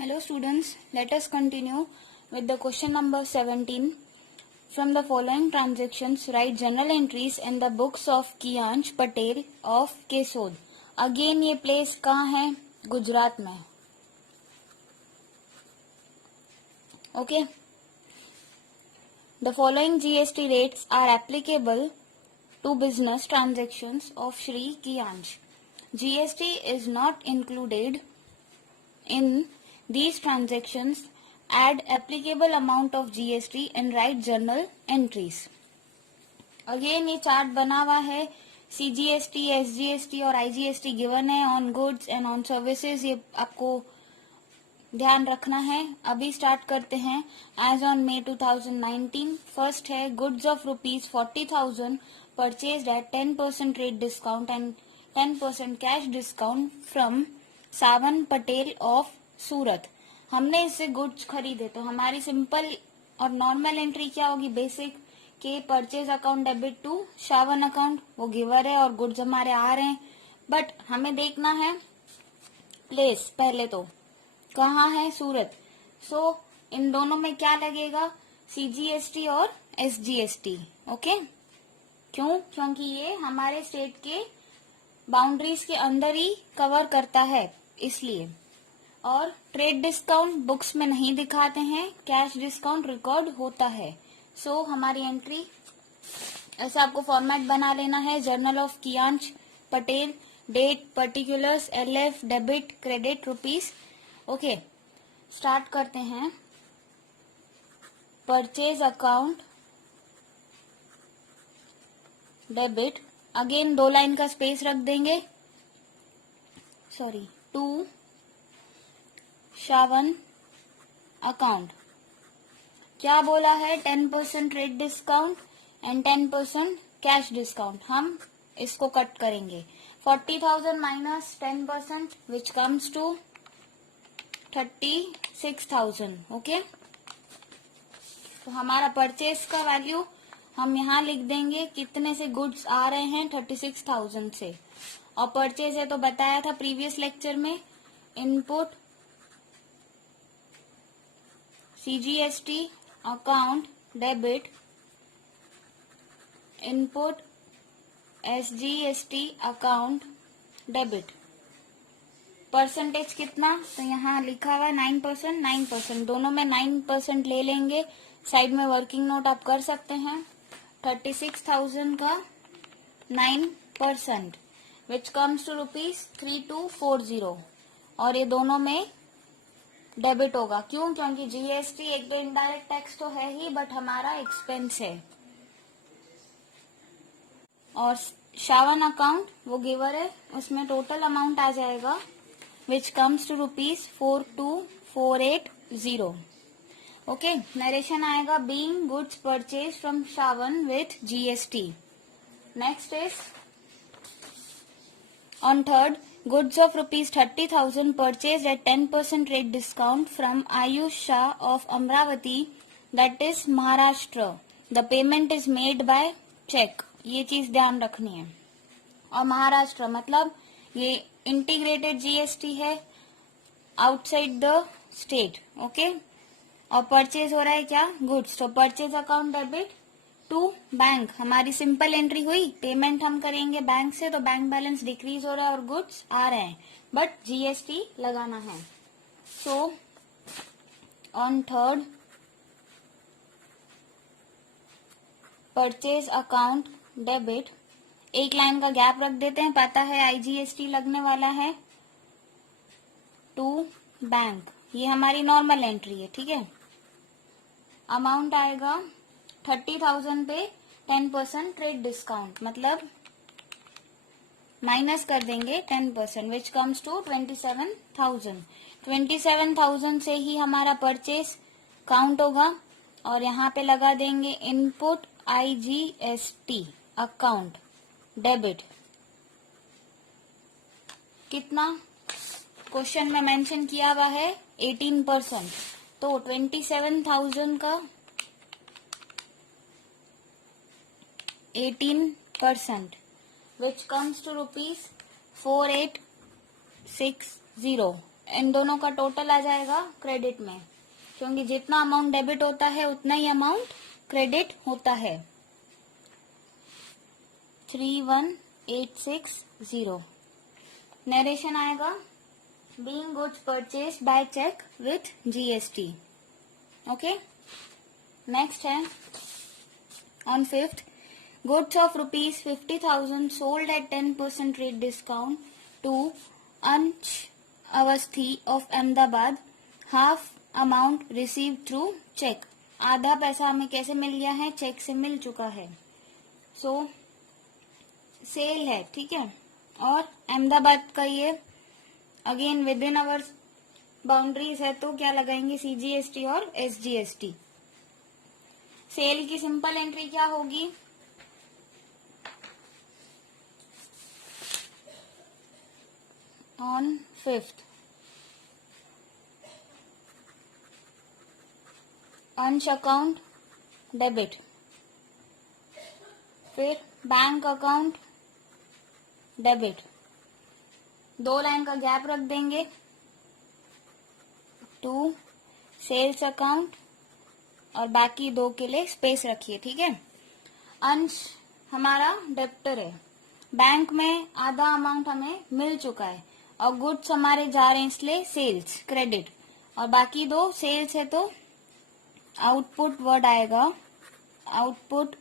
Hello students, let us continue with the question number 17. From the following transactions, write journal entries in the books of Kiyansh Patel of Kesod. Again ये place कहाँ है? गुजरात में. Okay. The following GST rates are applicable to business transactions of Shri Kiyansh. GST is not included in these transactions. Add applicable amount of GST and write journal entries. Again ये chart बना हुआ है. CGST, SGST और IGST given है. On goods and on services ये आपको ध्यान रखना है. अभी स्टार्ट करते हैं. एज ऑन May 2019 फर्स्ट है goods of ₹40,000 purchased at 10% rate discount and 10% cash discount from Sawan Patel of Surat. हमने इससे गुड्स खरीदे तो हमारी सिंपल और नॉर्मल एंट्री क्या होगी? बेसिक के purchase account debit to Sawan account, वो गिवर है और गुड्स हमारे आ रहे हैं. बट हमें देखना है प्लेस. पहले तो कहाँ है? सूरत. सो इन दोनों में क्या लगेगा? CGST और SGST. ओके. क्यों? क्योंकि ये हमारे स्टेट के बाउंड्रीज के अंदर ही कवर करता है, इसलिए. और ट्रेड डिस्काउंट बुक्स में नहीं दिखाते हैं, कैश डिस्काउंट रिकॉर्ड होता है. सो हमारी एंट्री ऐसा आपको फॉर्मेट बना लेना है. Journal of Kiyansh Patel, date, particulars, LF, debit, credit, rupees. Okay, start करते हैं. Purchase account debit. Again 2 line का स्पेस रख देंगे. Sorry, to Sawan account. क्या बोला है? 10% rate discount and 10% cash discount. हम इसको कट करेंगे. 40,000 minus 10% which comes to 36,000. Okay. तो हमारा परचेज का वैल्यू हम यहाँ लिख देंगे. कितने से गुड्स आ रहे हैं? 36,000 से. और परचेज है तो बताया था प्रीवियस लेक्चर में. Input CGST account debit, input SGST account debit. Percentage कितना? तो यहाँ लिखा हुआ है 9%. 9% दोनों में 9% ले लेंगे. साइड में वर्किंग नोट आप कर सकते हैं. 36,000 का 9% विच कम्स टू ₹3240. और ये दोनों में डेबिट होगा. क्यों? क्योंकि GST एक तो इनडायरेक्ट टैक्स तो है ही, बट हमारा एक्सपेंस है. और सावन अकाउंट वो गिवर है, उसमें टोटल अमाउंट आ जाएगा which comes to ₹42,480. Okay. Narration आएगा. Being goods purchase from Sawan with GST. Next is on third, goods of ₹30,000 purchased at 10% rate discount from Ayush Shah of Amravati, that is Maharashtra. The payment is made by check. ये चीज ध्यान रखनी है. और महाराष्ट्र मतलब ये integrated GST है outside the state. Okay. और परचेज हो रहा है क्या? गुड्स. तो purchase account debit to bank. हमारी सिंपल एंट्री हुई. पेमेंट हम करेंगे बैंक से, तो बैंक बैलेंस डिक्रीज हो रहा है और गुड्स आ रहे हैं, बट GST लगाना है. So on third, purchase account debit. एक लाइन का गैप रख देते हैं, पता है IGST लगने वाला है. To bank. ये हमारी नॉर्मल एंट्री है. ठीक है. अमाउंट आएगा 30,000 पे 10% ट्रेड डिस्काउंट, मतलब माइनस कर देंगे 10% विच कम्स टू 27,000. 27,000 से ही हमारा परचेज काउंट होगा. और यहाँ पे लगा देंगे इनपुट IGST अकाउंट डेबिट. कितना? क्वेश्चन में मेंशन किया हुआ है 18%. तो 27,000 का 18% which comes to ₹4860 इन दोनों का टोटल आ जाएगा क्रेडिट में, क्योंकि जितना अमाउंट डेबिट होता है उतना ही अमाउंट क्रेडिट होता है। 31860 नरेशन आएगा being goods purchase by cheque with GST. Okay, next है on 5th goods of ₹50,000 sold at 10% rate discount to Ansh Awasthi of Ahmedabad, half amount receive through cheque. आधा पैसा हमें कैसे मिल गया है? चेक से मिल चुका है। सो सेल है, ठीक है। और अहमदाबाद का ये again within our boundaries है, तो क्या लगाएंगे? सीजीएसटी और एसजीएसटी। सेल की सिंपल एंट्री क्या होगी? On 5th Ansh account debit, फिर बैंक अकाउंट डेबिट, 2 लाइन का गैप रख देंगे, टू सेल्स अकाउंट और बाकी 2 के लिए स्पेस रखिए, ठीक है। अंश हमारा डेप्टर है, बैंक में आधा अमाउंट हमें मिल चुका है और गुड्स हमारे जा रहे हैं इसलिए सेल्स क्रेडिट, और बाकी 2 सेल्स है तो आउटपुट वर्ड आएगा, output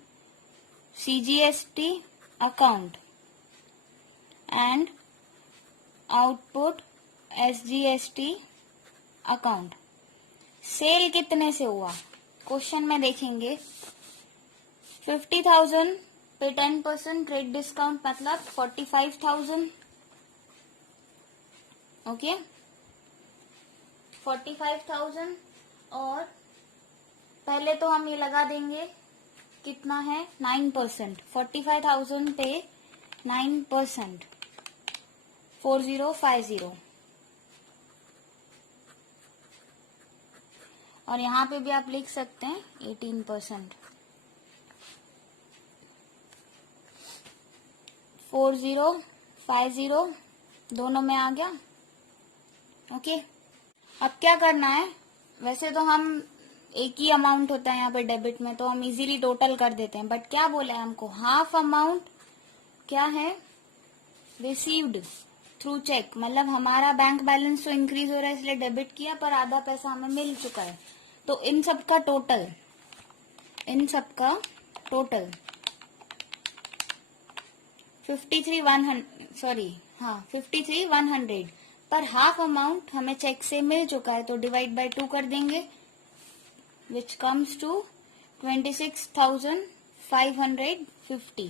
CGST account and output SGST account. Sale कितने से हुआ? क्वेश्चन में देखेंगे 50,000 पे 10% रेट डिस्काउंट मतलब 45,000। ओके, 45,000 और पहले तो हम ये लगा देंगे कितना है 9%। 45,000 पे 9% 4050, और यहाँ पे भी आप लिख सकते हैं 18%। 4050 दोनों में आ गया। ओके, अब क्या करना है? वैसे तो हम एक ही अमाउंट होता है यहाँ पे डेबिट में, तो हम इजीली टोटल कर देते हैं, बट क्या बोला है हमको? हाफ अमाउंट क्या है? रिसीव्ड थ्रू चेक, मतलब हमारा बैंक बैलेंस तो इंक्रीज हो रहा है इसलिए डेबिट किया, पर आधा पैसा हमें मिल चुका है। तो इन सब का टोटल 53,100 पर हाफ अमाउंट हमें चेक से मिल चुका है, तो डिवाइड बाय 2 कर देंगे, विच कम्स टू 26,550।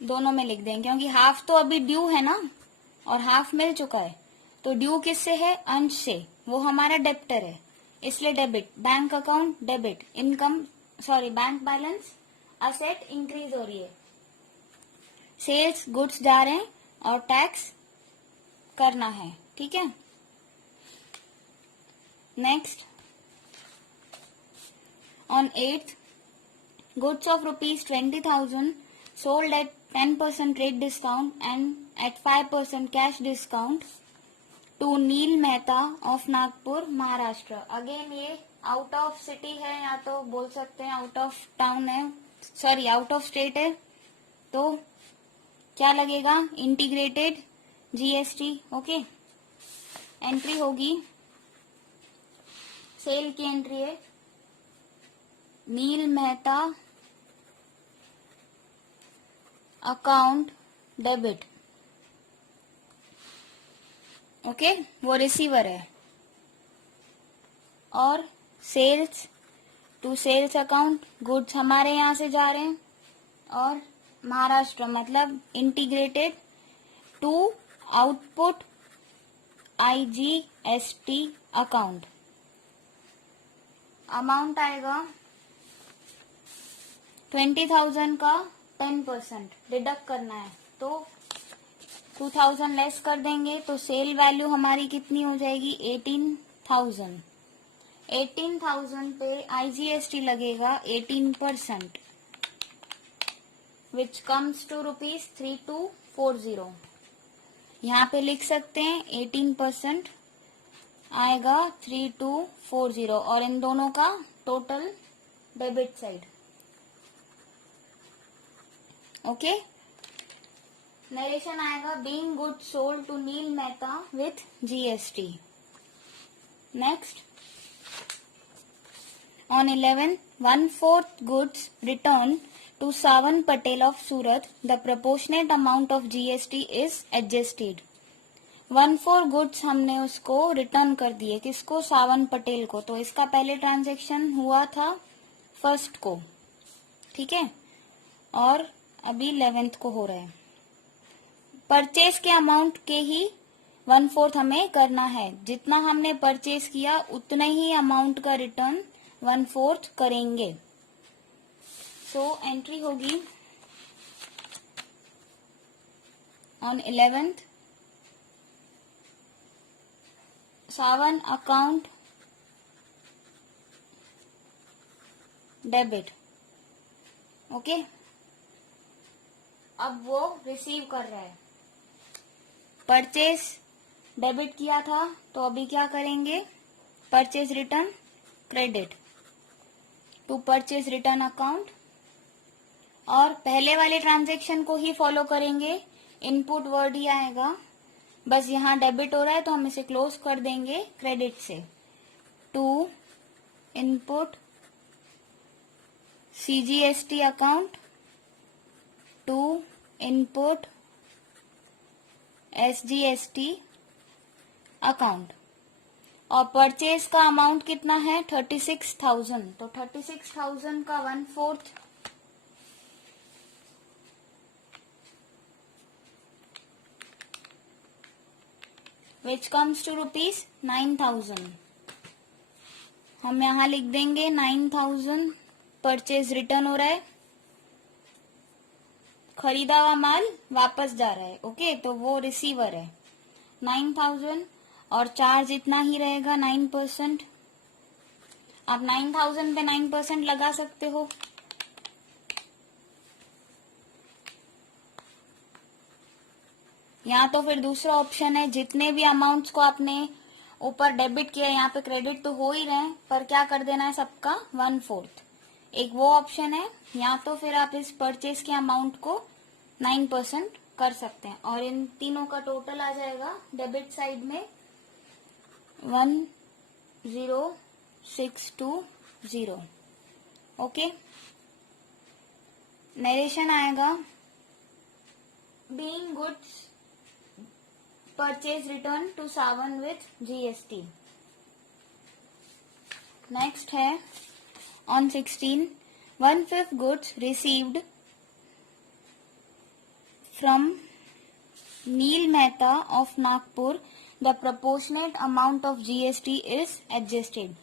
दोनों में लिख देंगे, क्योंकि हाफ तो अभी ड्यू है ना और हाफ मिल चुका है। तो ड्यू किससे है? अंश से, वो हमारा डेप्टर है इसलिए debit. Bank account debit, income bank balance asset increase हो रही है, सेल्स गुड्स जा रहे हैं और टैक्स करना है, ठीक है। Next on 8th goods of ₹20,000 sold at 10% rate discount and at 5% cash discount to Neel Mehta of Nagpur Maharashtra. Again ये आउट ऑफ सिटी है, या तो बोल सकते हैं आउट ऑफ टाउन है, आउट ऑफ स्टेट है, तो क्या लगेगा? Integrated GST. ओके, एंट्री होगी, सेल की एंट्री है Neel Mehta account debit. Okay, वो रिसीवर है, और sales to sales account, goods हमारे यहां से जा रहे हैं, और महाराष्ट्र मतलब integrated to output IGST account. Amount आएगा 20,000 का 10% डिडक्ट करना है, तो 2,000 लेस कर देंगे, तो सेल वैल्यू हमारी कितनी हो जाएगी? 18,000। 18,000 पे आईजीएसटी लगेगा 18%, विच कम्स टू ₹3240। यहाँ पे लिख सकते हैं 18% आएगा 3240 और इन दोनों का total debit side. Okay, narration आएगा being goods sold to Neel Mehta with GST. Next, on 11th, 1/4 goods returned to Sawan Patel of Surat. The proportionate amount of GST is adjusted. 1/4 goods हमने उसको रिटर्न कर दिए, किसको? सावन पटेल को। तो इसका पहले ट्रांजैक्शन हुआ था 1st को, ठीक है, और अभी 11th को हो रहा है। परचेज के अमाउंट के ही 1/4 हमें करना है, जितना हमने परचेज किया उतना ही अमाउंट का रिटर्न 1/4 करेंगे। सो एंट्री होगी on 11th, Sawan account debit. Okay, अब वो रिसीव कर रहा है, परचेज डेबिट किया था, तो अभी क्या करेंगे? Purchase return credit to purchase return account, और पहले वाले ट्रांजैक्शन को ही फॉलो करेंगे, इनपुट वर्ड ही आएगा, बस यहाँ डेबिट हो रहा है तो हम इसे क्लोज कर देंगे क्रेडिट से। To input CGST account, to input SGST account, और परचेज का अमाउंट कितना है? 36,000। तो 36,000 का 1/4 which comes to rupees 9,000। हम यहाँ लिख देंगे 9,000 परचेज रिटर्न हो रहा है, खरीदा हुआ माल वापस जा रहा है। ओके, तो वो रिसीवर है 9,000, और चार्ज इतना ही रहेगा 9%। आप 9,000 पे 9% लगा सकते हो। यहाँ तो फिर दूसरा ऑप्शन है, जितने भी अमाउंट्स को आपने ऊपर डेबिट किया, यहाँ पे क्रेडिट तो हो ही रहे हैं, पर क्या कर देना है सबका 1/4। एक वो ऑप्शन है, या तो फिर आप इस परचेज के अमाउंट को 9% कर सकते हैं, और इन तीनों का टोटल आ जाएगा डेबिट साइड में 10,620। ओके, नरेशन आएगा being goods purchase return to Sawan with GST. Next है on 16, 1/5 goods received from Neel Mehta of Nagpur, the proportionate amount of GST is adjusted.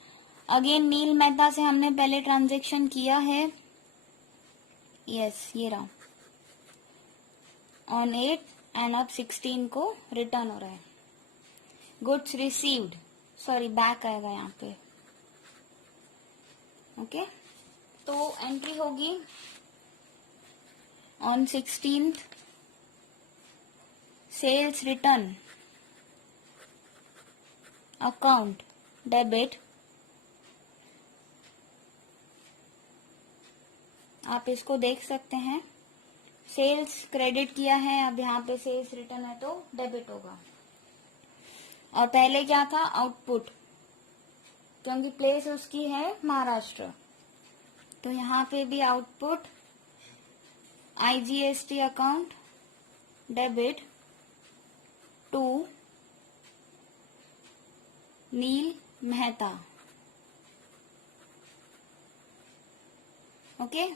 Again Neel Mehta से हमने पहले ट्रांजेक्शन किया है, यस ये रहा, ऑन 8, एंड अब 16 को रिटर्न हो रहा है। गुड्स रिसीव्ड, सॉरी बैक आएगा यहाँ पे। ओके, तो एंट्री होगी on 16th, sales return account debit. आप इसको देख सकते हैं, सेल्स क्रेडिट किया है, अब यहाँ पे सेल्स रिटर्न है तो डेबिट होगा। और पहले क्या था? आउटपुट, क्योंकि प्लेस उसकी है महाराष्ट्र, तो यहाँ पे भी output IGST account debit to Neel Mehta. Okay,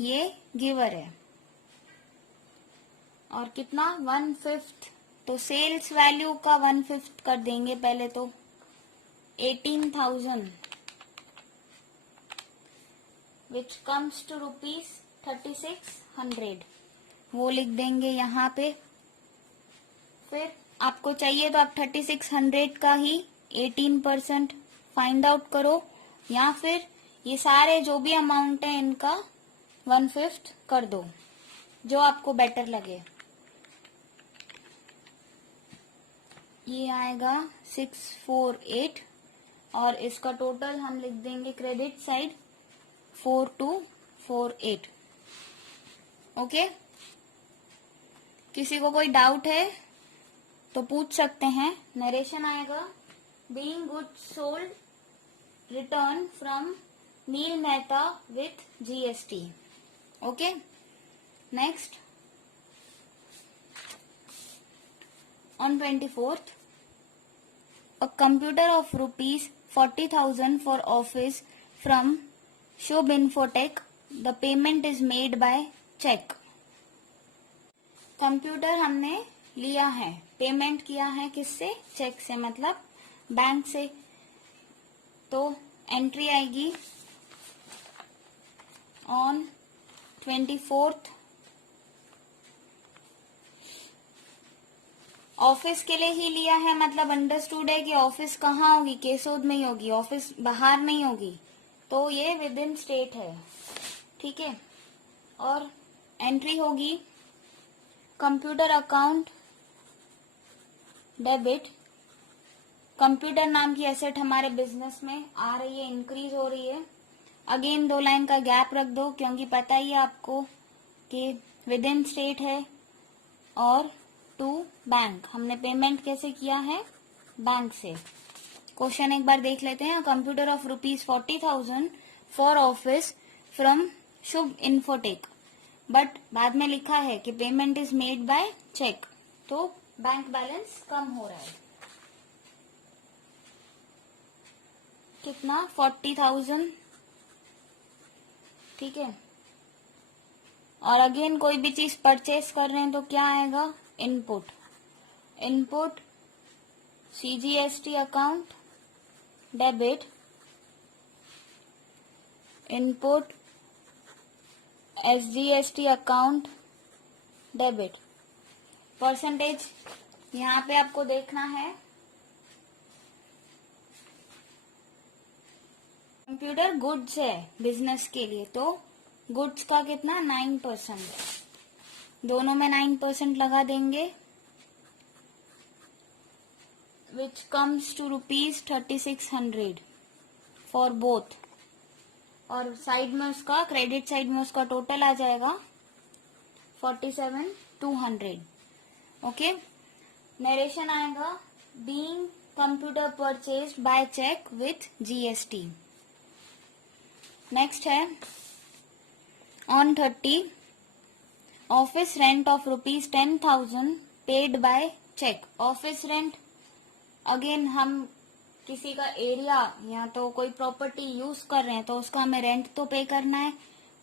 ये गिवर है, और कितना? 1/5, तो सेल्स वैल्यू का 1/5 कर देंगे पहले तो 18,000, विच कम्स टू रुपीज 3600, वो लिख देंगे यहाँ पे। फिर आपको चाहिए तो आप 3600 का ही 18% फाइंड आउट करो, या फिर ये सारे जो भी अमाउंट है इनका 1/5 कर दो, जो आपको बेटर लगे। ये आएगा 648 और इसका टोटल हम लिख देंगे क्रेडिट साइड 4248। ओके, किसी को कोई डाउट है तो पूछ सकते हैं। नरेशन आएगा being goods sold return from Neel Mehta with GST. Okay, next on 24th, a computer of rupees 40,000 for office from Shubh Infotech. The payment is made by check. Computer हमने लिया है, पेमेंट किया है किससे? चेक से, मतलब बैंक से। तो एंट्री आएगी ऑन 24th। ऑफिस के लिए ही लिया है, मतलब अंडरस्टूड है कि ऑफिस कहाँ होगी? केसोद में ही होगी, ऑफिस बाहर नहीं होगी, तो ये विद इन स्टेट है। ठीक है, और एंट्री होगी कंप्यूटर अकाउंट डेबिट। कंप्यूटर नाम की एसेट हमारे बिजनेस में आ रही है, इंक्रीज हो रही है। अगेन 2 लाइन का गैप रख दो, क्योंकि पता ही है आपको कि विद इन स्टेट है। और टू बैंक, हमने पेमेंट कैसे किया है? बैंक से। क्वेश्चन एक बार देख लेते हैं। Computer of rupees 40,000 for office from Shubh Infotech, but बाद में लिखा है कि payment is made by cheque, तो बैंक बैलेंस कम हो रहा है। कितना? 40,000। ठीक है, और अगेन कोई भी चीज परचेस कर रहे हैं तो क्या आएगा? Input. Input CGST account debit, input SGST account debit. Percentage यहाँ पे आपको देखना है। कंप्यूटर गुड्स है बिजनेस के लिए, तो गुड्स का कितना? 9%। दोनों में 9% लगा देंगे, which comes to rupees 3600 for both. और साइड में उसका, क्रेडिट साइड में उसका टोटल आ जाएगा 47,200। ओके, नरेशन आएगा being computer purchased by cheque with GST. Next है on 30, office rent of rupees 10,000 paid by cheque. Office rent, again हम किसी का एरिया या तो कोई प्रॉपर्टी यूज कर रहे हैं तो उसका हमें रेंट तो पे करना है,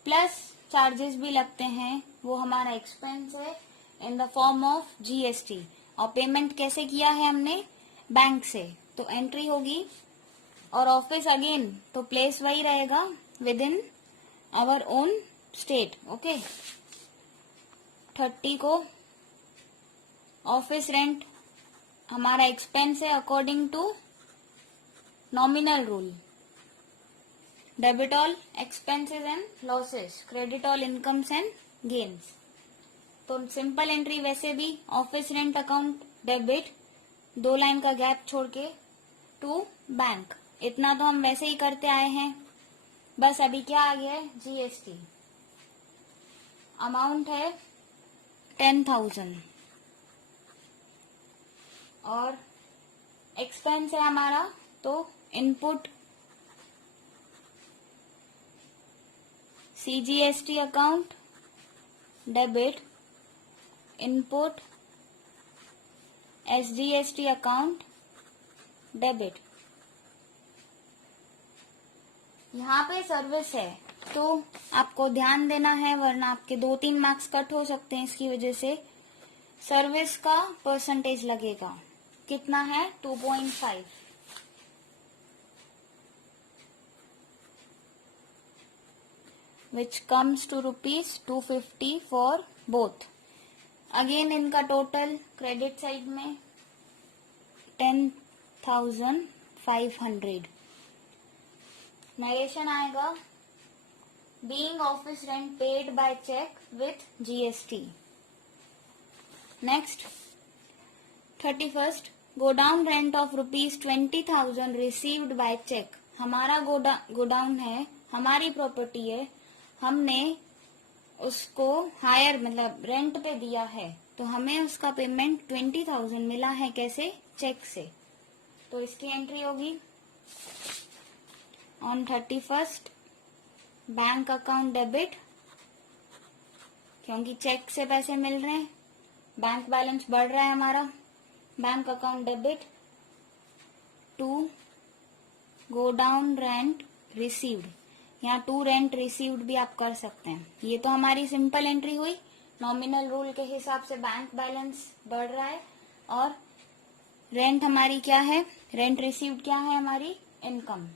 प्लस चार्जेस भी लगते हैं, वो हमारा एक्सपेंस है in the form of GST. और पेमेंट कैसे किया है हमने? बैंक से। तो एंट्री होगी, और ऑफिस अगेन तो प्लेस वही रहेगा within our own state. Okay, 30 को ऑफिस रेंट हमारा एक्सपेंस है according to nominal rule. Debit all expenses and losses, credit all incomes and gains. तो सिंपल एंट्री वैसे भी office rent account debit, 2 line का gap छोड़ के, to bank. इतना तो हम वैसे ही करते आए हैं, बस अभी क्या आ गया है? जीएसटी। अमाउंट है 10,000 और एक्सपेंस है हमारा, तो input CGST account debit, input SGST account debit. यहाँ पे सर्विस है तो आपको ध्यान देना है, वरना आपके 2-3 मार्क्स कट हो सकते हैं इसकी वजह से। सर्विस का परसेंटेज लगेगा, कितना है? 2.5। Which comes to rupees 250 for both. Again इनका टोटल क्रेडिट साइड में 10,500। नरेशन आएगा being office rent paid by cheque with GST. Next 31st, godown rent of ₹20,000 received by cheque. हमारा गोडाउन है, हमारी प्रॉपर्टी है, हमने उसको हायर मतलब रेंट पे दिया है, तो हमें उसका पेमेंट 20,000 मिला है। कैसे? चेक से। तो इसकी एंट्री होगी on 31st bank account debit, क्योंकि चेक से पैसे मिल रहे हैं, बैंक बैलेंस बढ़ रहा है हमारा। Bank account debit to godown rent received, यहाँ टू रेंट रिसीव्ड भी आप कर सकते हैं। ये तो हमारी सिंपल एंट्री हुई। नॉमिनल रूल के हिसाब से बैंक बैलेंस बढ़ रहा है और रेंट हमारी क्या है, रेंट रिसीव्ड क्या है हमारी, इनकम।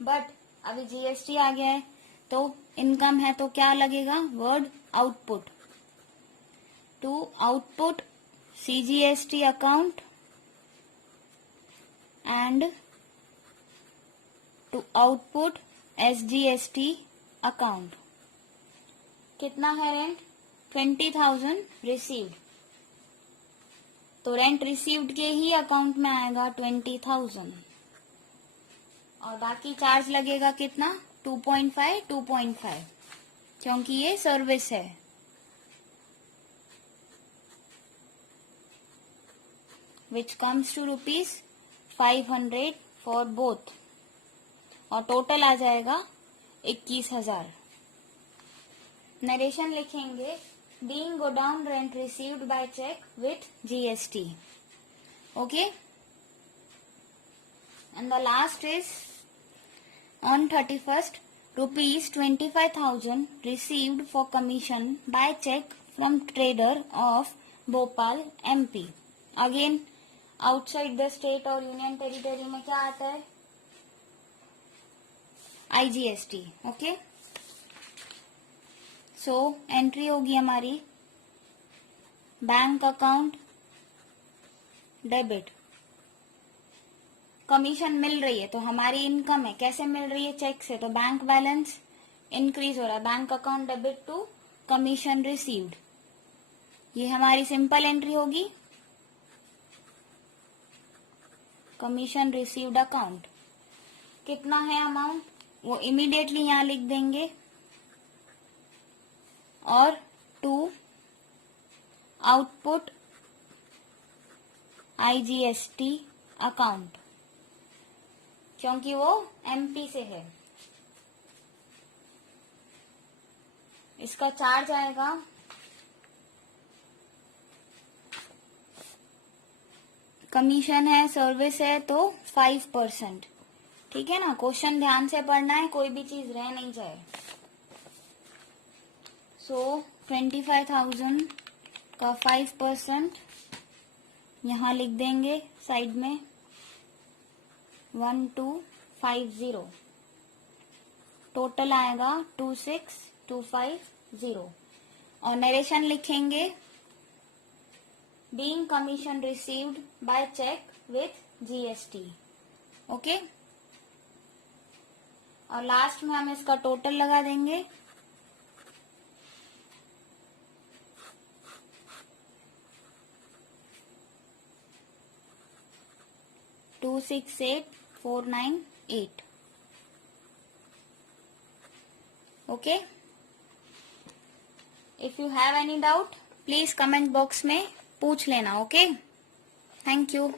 बट अभी जीएसटी आ गया है, तो इनकम है तो क्या लगेगा, word output. To output CGST account and to output SGST account. कितना है रेंट, 20,000 रिसीव्ड, तो रेंट रिसीव्ड के ही अकाउंट में आएगा 20,000 और बाकी चार्ज लगेगा कितना, 2.5 क्योंकि ये सर्विस है। Which comes to ₹500 for both और टोटल आ जाएगा 21,000। नरेशन लिखेंगे, being godown rent received by cheque with GST. Okay, and the last is on 31st ₹25,000 received for commission by check from trader of Bhopal MP। Again outside the state और union territory में क्या आता है, IGST। Okay, so entry होगी हमारी bank account debit, commission मिल रही है तो हमारी इनकम है, कैसे मिल रही है, चेक से, तो बैंक बैलेंस इंक्रीज हो रहा है, bank account debit to commission received. ये हमारी सिंपल एंट्री होगी, कमीशन रिसीव्ड अकाउंट। कितना है अमाउंट, वो इमीडिएटली यहां लिख देंगे, और टू आउटपुट IGST अकाउंट, क्योंकि वो MP से है। इसका चार्ज आएगा कमीशन है, सर्विस है, तो 5%। ठीक है ना, क्वेश्चन ध्यान से पढ़ना है, कोई भी चीज रह नहीं जाए। सो 25,000 का 5% यहां लिख देंगे साइड में, 1250, टोटल आएगा 26,250 और नरेशन लिखेंगे, being commission received by cheque with GST. Okay, और लास्ट में हम इसका टोटल लगा देंगे, $268,498। Okay, if you have any doubt please comment box में पूछ लेना। Okay, thank you.